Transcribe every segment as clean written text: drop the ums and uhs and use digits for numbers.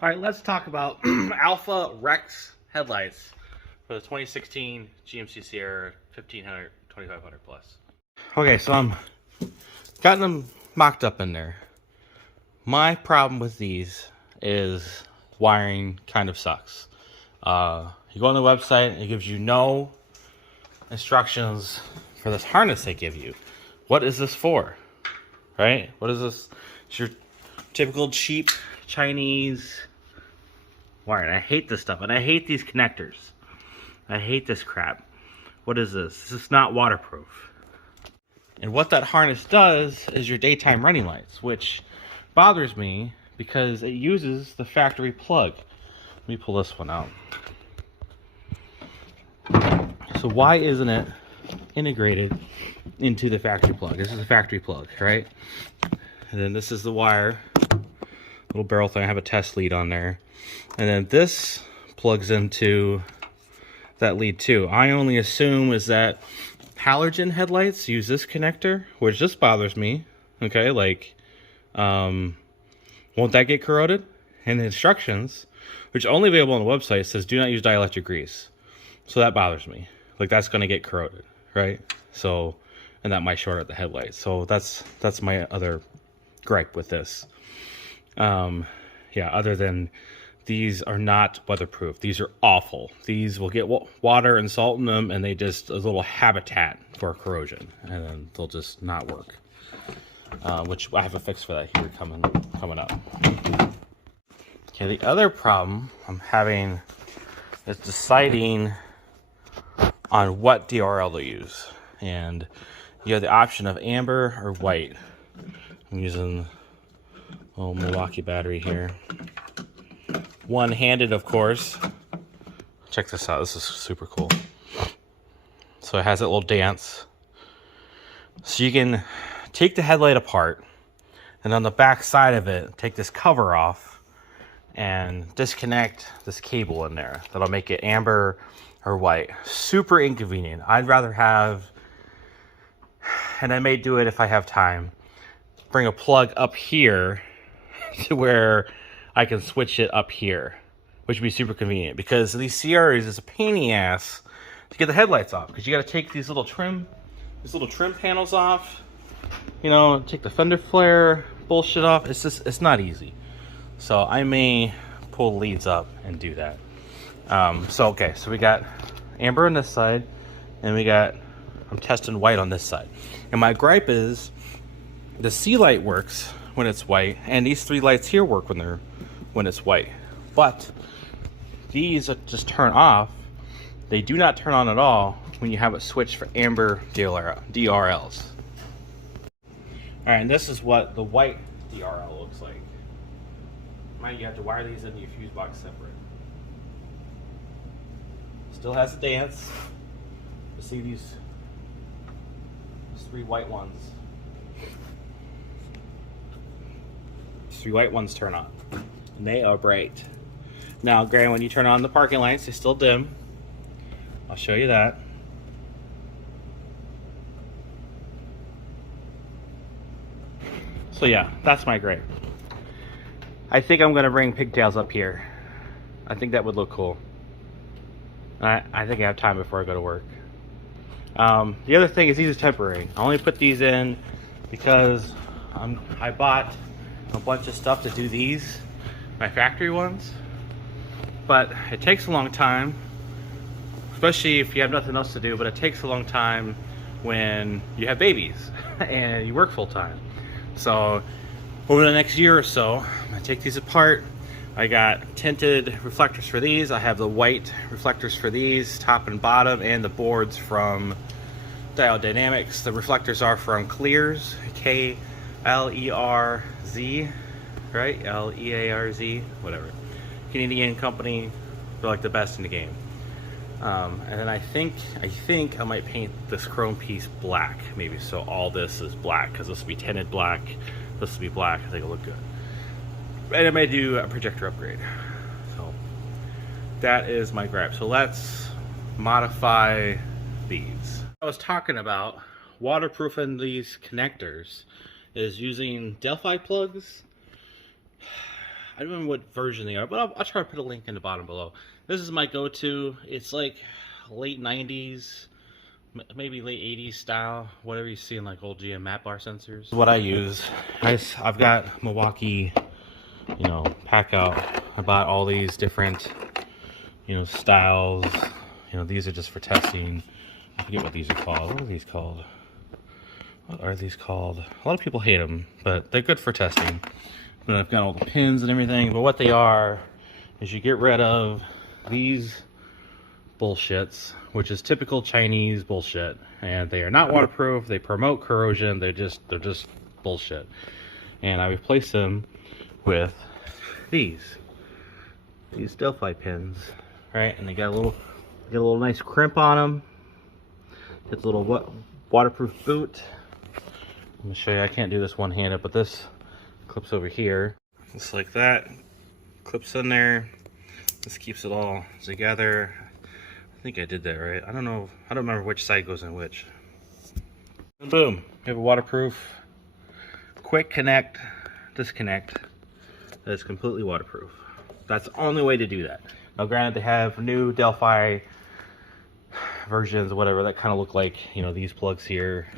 All right, let's talk about Alpha Rex headlights for the 2016 GMC Sierra 1500, 2500 plus. Okay, so I'm got them mocked up in there. My problem with these is wiring kind of sucks. You go on the website, it gives you no instructions for this harness they give you. What is this for? Right? What is this? It's your typical cheap Chinese wiring. I hate this stuff, and I hate these connectors. I hate this crap. What is this? This is not waterproof. And what that harness does is your daytime running lights, which bothers me because it uses the factory plug. Let me pull this one out. So why isn't it integrated into the factory plug? This is the factory plug, right? And then this is the wire, little barrel thing. I have a test lead on there. And then this plugs into that lead too. I only assume is that halogen headlights use this connector, which just bothers me. Okay, like, won't that get corroded? And the instructions, which are only available on the website, says do not use dielectric grease. So that bothers me. Like, that's gonna get corroded, right? So, and that might short out the headlights. So that's my other gripe with this. Yeah, other than these are not weatherproof. These are awful. These will get water and salt in them, and they just a little habitat for corrosion, and then they'll just not work. Which I have a fix for that here coming up. Okay, the other problem I'm having is deciding on what DRL to use, and you have the option of amber or white. I'm using a little Milwaukee battery here. One-handed, of course. Check this out. This is super cool. So it has that little dance. So you can take the headlight apart, and on the back side of it, take this cover off and disconnect this cable in there. That'll make it amber or white. Super inconvenient. I'd rather have, and I may do it if I have time, bring a plug up here to where I can switch it up here, which would be super convenient, because these Sierras is a pain in the ass to get the headlights off, because you got to take these little trim panels off, you know, take the fender flare bullshit off. It's not easy. So I may pull the leads up and do that. So we got amber on this side, and I'm testing white on this side. And my gripe is the C light works when it's white, and these three lights here work when it's white. But these just turn off. They do not turn on at all when you have it switched for amber DRLs. All right, and this is what the white DRL looks like. Mind you have to wire these into your fuse box separate. Still has a dance. You see these three white ones. These three white ones turn on, and they are bright. Now, granted, when you turn on the parking lights, they still dim. I'll show you that. So yeah, that's my gripe. I think I'm gonna bring pigtails up here. I think that would look cool. I think I have time before I go to work. The other thing is these are temporary. I only put these in because I bought a bunch of stuff to do these, my factory ones. But it takes a long time, especially if you have nothing else to do, but it takes a long time when you have babies and you work full time. So over the next year or so, I'm gonna take these apart. I got tinted reflectors for these. I have the white reflectors for these, top and bottom, and the boards from Dial Dynamics. The reflectors are from Clears, K-L-E-R-Z, right? L-E-A-R-Z, whatever. Canadian company. They're like the best in the game. And then I think I might paint this chrome piece black, maybe, so all this is black, because this will be tinted black, this will be black. I think it'll look good. And I may do a projector upgrade. So that is my gripe. So let's modify these. I was talking about waterproofing these connectors is using Delphi plugs. I don't remember what version they are, but I'll try to put a link in the bottom below. This is my go-to. It's like late 90s, maybe late 80s style, whatever you see in like old GM matte bar sensors. What I use, I've got Milwaukee, you know, pack out. I bought all these different, you know, styles. You know, these are just for testing. I forget what these are called. What are these called? What are these called? A lot of people hate them, but they're good for testing. But I've got all the pins and everything. But what they are is you get rid of these bullshits, which is typical Chinese bullshit, and they are not waterproof. They promote corrosion. They're just bullshit. And I replace them with these Delphi pins, right? And they got a little nice crimp on them. It's a little waterproof boot. Let me show you. I can't do this one-handed, but this clips over here, just like that. Clips in there. This keeps it all together. I think I did that right. I don't know. I don't remember which side goes in which. And boom, you have a waterproof, quick connect, disconnect. That's completely waterproof. That's the only way to do that. Now, granted, they have new Delphi versions, whatever, that kind of look like, you know, these plugs here,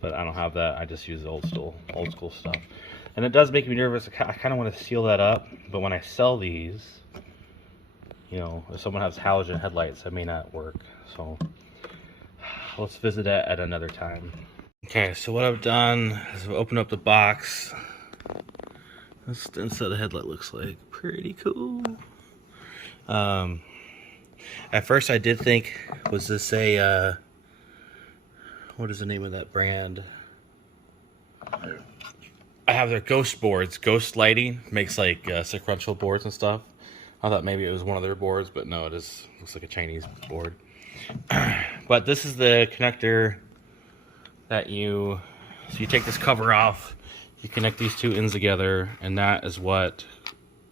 but I don't have that. I just use the old school stuff, and it does make me nervous. I kind of want to seal that up, but when I sell these, you know, if someone has halogen headlights, that may not work. So let's visit that at another time. Okay, so what I've done is I've opened up the box. This is the inside of the headlight. Looks like pretty cool. At first I did think, was this a, what is the name of that brand? I have their ghost boards. Ghost Lighting makes like sequential boards and stuff. I thought maybe it was one of their boards, but no, looks like a Chinese board. But this is the connector that so you take this cover off, you connect these two ends together, and that is what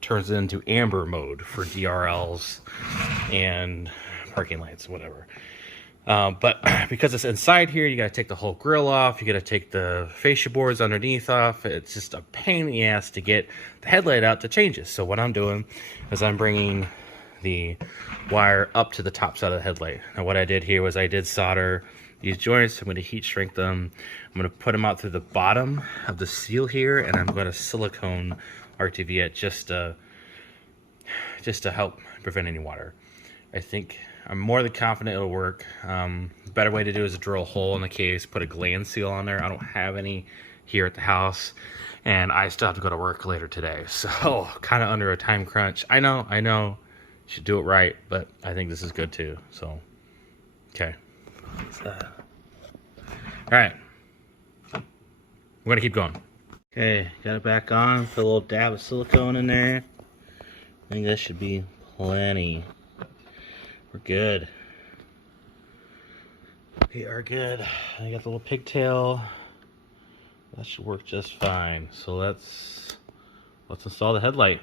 turns it into amber mode for DRLs and parking lights, whatever. But because it's inside here, you got to take the whole grill off. You got to take the fascia boards underneath off. It's just a pain in the ass to get the headlight out to change it. So what I'm doing is I'm bringing the wire up to the top side of the headlight. Now what I did here was I did solder these joints. I'm going to heat shrink them. I'm going to put them out through the bottom of the seal here, and I'm going to silicone RTV it just to help prevent any water. I think I'm more than confident it'll work. Better way to do is to drill a hole in the case, put a gland seal on there. I don't have any here at the house, and I still have to go to work later today, so kind of under a time crunch. I know, should do it right, but I think this is good too. So, okay. All right, we're gonna keep going. Okay, got it back on. Put a little dab of silicone in there. I think that should be plenty. We're good. We are good. I got the little pigtail. That should work just fine. So let's install the headlight.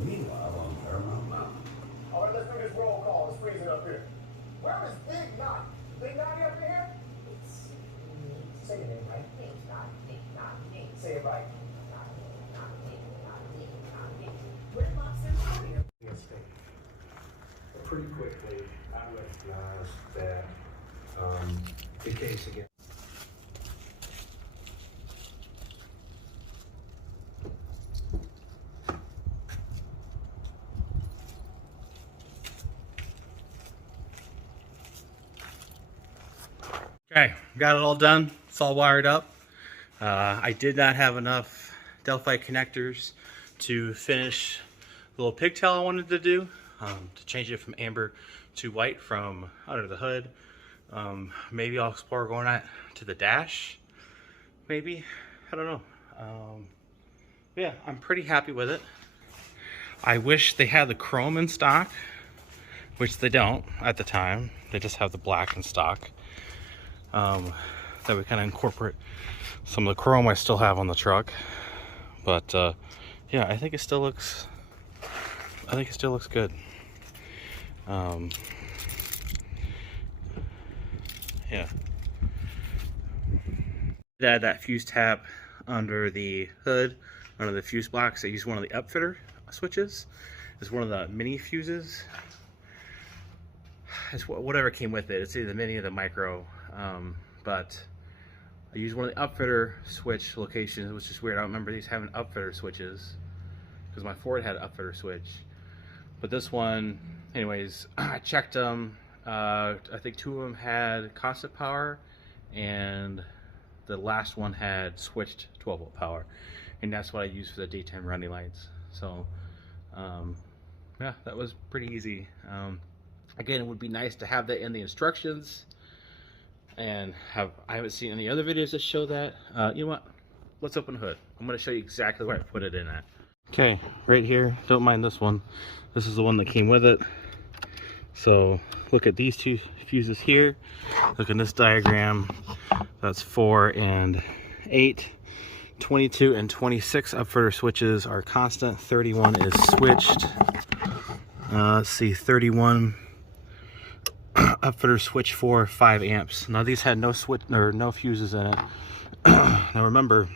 Meanwhile, on Paramount Mountain. All right, let's do this roll call. It's freezing up here. Where is Big Knot? Big Knot up here? Say your name right. Big Knot, Big Knot, Big. Say it right. Pretty quickly, I recognized that the case again. Okay, got it all done. It's all wired up. I did not have enough Delphi connectors to finish the little pigtail I wanted to do, to change it from amber to white from under the hood. Maybe I'll explore going to the dash. Maybe, I don't know. Yeah, I'm pretty happy with it. I wish they had the chrome in stock, which they don't at the time. They just have the black in stock. That would kind of incorporate some of the chrome I still have on the truck. But yeah, I think it still looks good. Yeah. Add that fuse tab under the hood, under the fuse box. I use one of the upfitter switches. It's one of the mini fuses. It's whatever came with it. It's either the mini or the micro. But I use one of the upfitter switch locations, which is weird. I don't remember these having upfitter switches because my Ford had an upfitter switch. But this one, anyways, I checked them. I think 2 of them had constant power, and the last one had switched 12-volt power, and that's what I use for the daytime running lights. So, yeah, that was pretty easy. Again, it would be nice to have that in the instructions, and I haven't seen any other videos that show that. You know what? Let's open the hood. I'm going to show you exactly where I put it in at. Okay, right here. Don't mind this one. This is the one that came with it. So look at these 2 fuses here. Look at this diagram. That's 4 and 8. 22 and 26 upfitter switches are constant. 31 is switched. Let's see, 31 upfitter switch for 5 amps. Now these had no switch or no fuses in it. Now remember,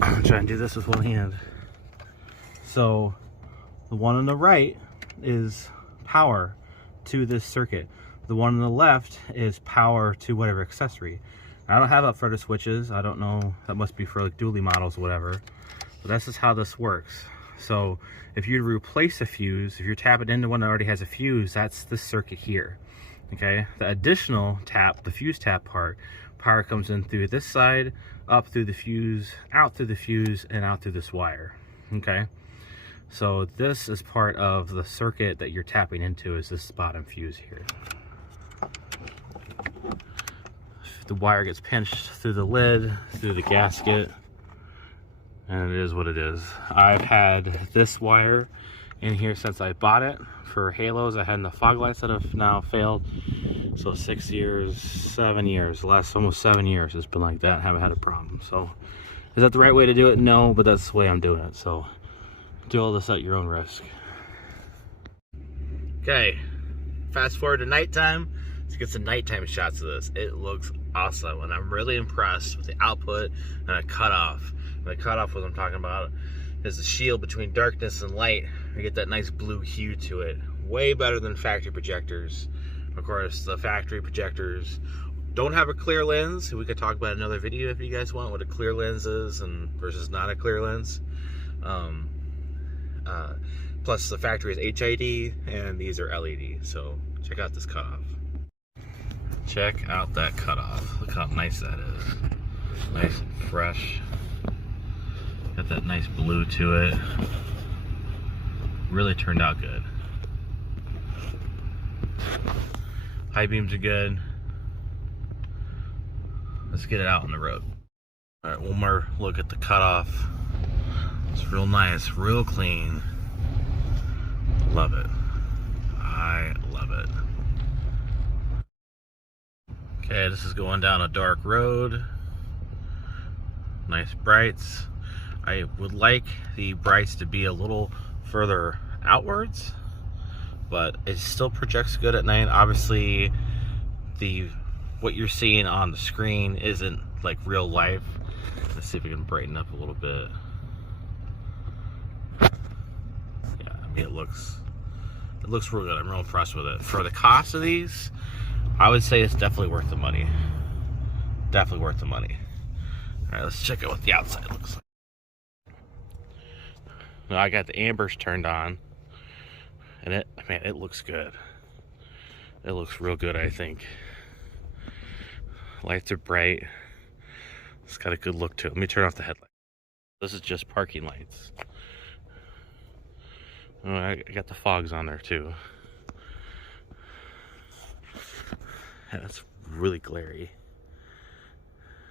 I'm trying to do this with one hand. So the one on the right is power to this circuit. The one on the left is power to whatever accessory. I don't have upfitter switches. I don't know. That must be for like dually models or whatever. But this is how this works. So if you replace a fuse, if you're tapping into one that already has a fuse, that's the circuit here. Okay. The additional tap, the fuse tap part, power comes in through this side, up through the fuse, out through the fuse, and out through this wire. Okay. So this is part of the circuit that you're tapping into, is this bottom fuse here. The wire gets pinched through the lid, through the gasket, and it is what it is. I've had this wire in here since I bought it for halos. I had the fog lights that have now failed. So 6 years, 7 years, last almost 7 years it's been like that. Haven't had a problem. So is that the right way to do it? No, but that's the way I'm doing it. So do all this at your own risk. Okay, fast forward to nighttime. Let's get some nighttime shots of this. It looks awesome, and I'm really impressed with the output and a cutoff. And the cutoff, what I'm talking about, is the shield between darkness and light. I get that nice blue hue to it. Way better than factory projectors. Of course, the factory projectors don't have a clear lens. We could talk about another video if you guys want what a clear lens is and versus not a clear lens. Plus the factory is HID and these are LED. So check out this cutoff. Check out that cutoff. Look how nice that is. Nice and fresh. Got that nice blue to it. Really turned out good. High beams are good. Let's get it out on the road. All right, one more look at the cutoff. It's real nice, real clean. Love it. I love it. Okay, this is going down a dark road. Nice brights. I would like the brights to be a little further outwards, but it still projects good at night. Obviously, what you're seeing on the screen isn't like real life. Let's see if we can brighten up a little bit. Yeah, I mean it looks real good. I'm real impressed with it. For the cost of these, I would say it's definitely worth the money. Definitely worth the money. All right, let's check out what the outside looks like. Now I got the ambers turned on, and it looks good. It looks real good, I think. Lights are bright. It's got a good look to it. Let me turn off the headlight. This is just parking lights. Oh, I got the fogs on there too. Yeah, that's really glary.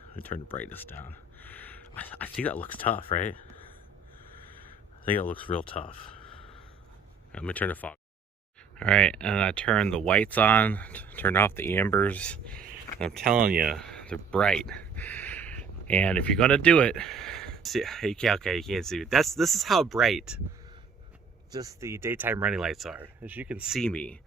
Let me turn the brightness down. I think that looks tough, right? I think it looks real tough. Let me turn the fog. All right, and I turned the whites on, turned off the ambers. And I'm telling you, they're bright. And if you're gonna do it, see, okay, you can't see it. This is how bright just the daytime running lights are. As you can see me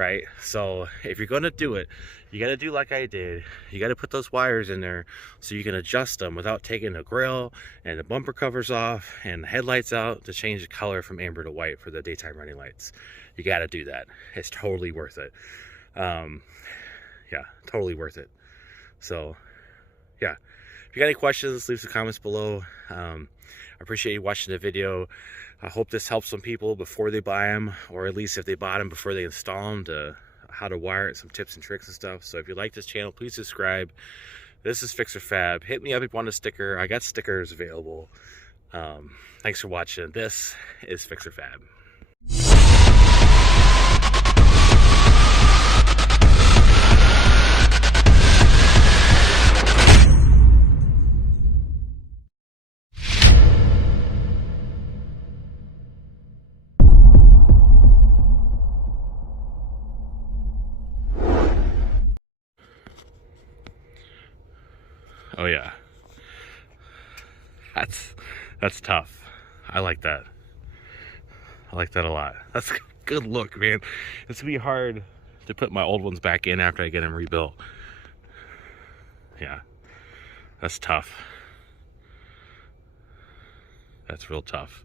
right? So if you're going to do it, you got to do like I did. You got to put those wires in there so you can adjust them without taking the grill and the bumper covers off and the headlights out to change the color from amber to white for the daytime running lights. You got to do that. It's totally worth it. Yeah, totally worth it. So yeah, if you got any questions, leave some comments below. I appreciate you watching the video. I hope this helps some people before they buy them, or at least if they bought them before they install them, to how to wire it, some tips and tricks and stuff. So if you like this channel, please subscribe. This is Fixer Fab. Hit me up if you want a sticker. I got stickers available. Thanks for watching. This is Fixer Fab. Oh yeah, that's tough. I like that. I like that a lot. That's a good look, man. It's gonna be hard to put my old ones back in after I get them rebuilt. Yeah, that's tough. That's real tough.